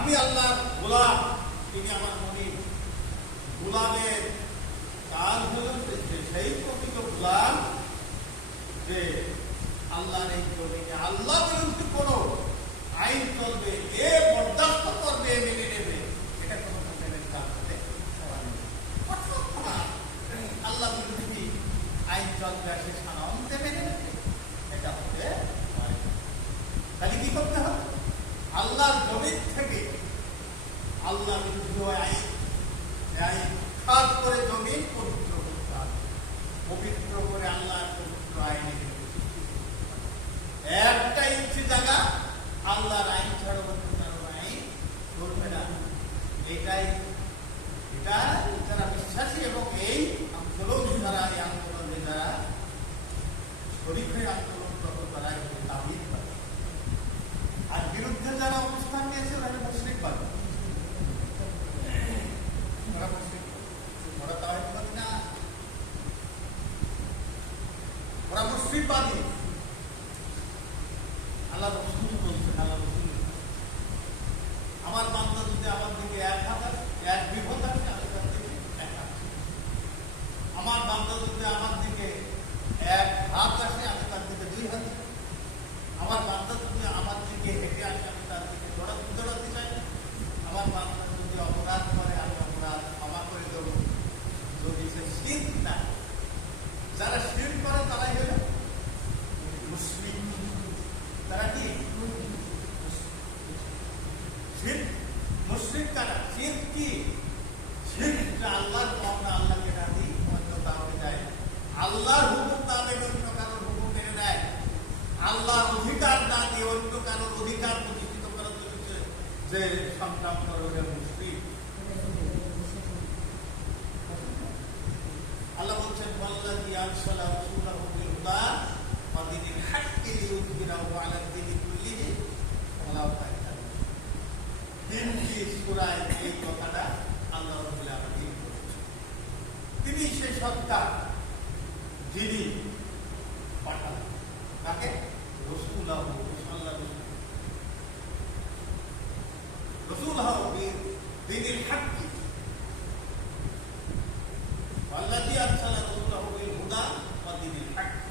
আমি আল্লাহর গোলাম, তিনি আমার মুমিন। গোলামের কাজ হলো সেই প্রকৃত গোলাম যে আল্লাহর এই জমিনে আল্লাহ বিরুদ্ধে কোনো আইন চলবে, এ বরদাস্ত করবে, মেনে নেবে, এটা কোনো মুমিনের কাজ হতে আল্লাহ বিরোধী আইন চলবে, সে সাধারণতে মেনে নেবে, এটা হতে পারে। তাহলে কি করতে হবে? আল্লাহর জমিন থেকে আল্লাহ বিরুদ্ধে আইন খাস করে জমিন পবিত্র করতে হবে, পবিত্র করে আল্লাহর পবিত্র আইনে একটা ইঞ্চি জায়গা আল্লাহর আইন ছাড়া অন্য কারো আইন করবে না। এটা যারা বিশ্বাসী এবং এই আন্দোলন যারা এই আন্দোলনে যারা শরীফ হয়ে আন্দোলন করতে তারা তাবিদ পাবে, আর বিরুদ্ধে যারা অবস্থান নিয়েছে ওরা মুশরিক পাবে। ওরা মুশরিক, ওরা তাওহীদবাদী না, ওরা মুশরিকবাদী। আল্লাহ রাসূল বলছেন, আল্লাহ রাসূল আমার বান্দা যদি আমার দিকে এক বিপদ আসে আমি তার দিকে এক হাত, আমার বান্দা যদি আমার দিকে এক হাত আসে আমি তার দিকে দুই হাত, আমার বান্দা যদি আমার দিকে হেঁটে আসে আমি তার দিকে দৌড়াতে চাই, আমার বান্দা যদি অপরাধ করে আমি অপরাধ ক্ষমা করে দেব, যদি সে শিরক না। যারা শিরক করে তারাই হলো মুশরিক। তারা কি মুশরিক? তারা শিরক কি? শিরক আল্লাহর পাওনা, আল্লাহকে ডাকি অন্য কাউকে দেয়, আল্লাহর হুকুম না মেনে অন্য কারোর হুকুম মেনে নেয়, আল্লাহর অধিকার না দিয়ে অন্য কারোর অধিকার প্রতিষ্ঠিত করার জন্য যে সংগ্রাম করে মুশরিক। আল্লাহ বলছেন ওয়াল্লাযী আরসালা রাসূলাহু বিল হুদা ওয়া দীনিল হাক্কি লিইয়ুযহিরাহু আলা দ্বীনি কুল্লিহি ওয়ালাউ কারিহাল মুশরিকুন। 3টি সূরায় এই কথাটা আল্লাহ রাব্বুল আলামিন বলেছেন। তিনি সেই সত্তা যিনি পাঠালেন তাকে রাসূলাহু দীনিল হাক্কি ওয়াল্লাযী আরসালা রাসূলাহু বিল হুদা ওয়া দীনিল হাক্কি,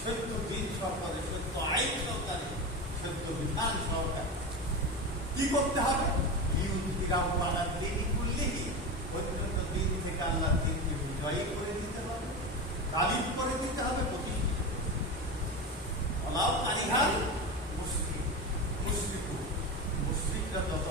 সত্য দিন সহকারে, সত্য আইন সহকারে, সত্য বিধান সহকারে কি করতে হবে? লিইয়ুযহিরাহু আলা দ্বীনি কুল্লিহি, প্রত্যেক দিন থেকে আল্লাহর দ্বীনকে বিজয়ী করে দিতে হবে, গালিব করে দিতে হবে, প্রতিষ্ঠিত। ওয়ালাউ কারিহাল মুশরিকুন, মুশরিকরা যত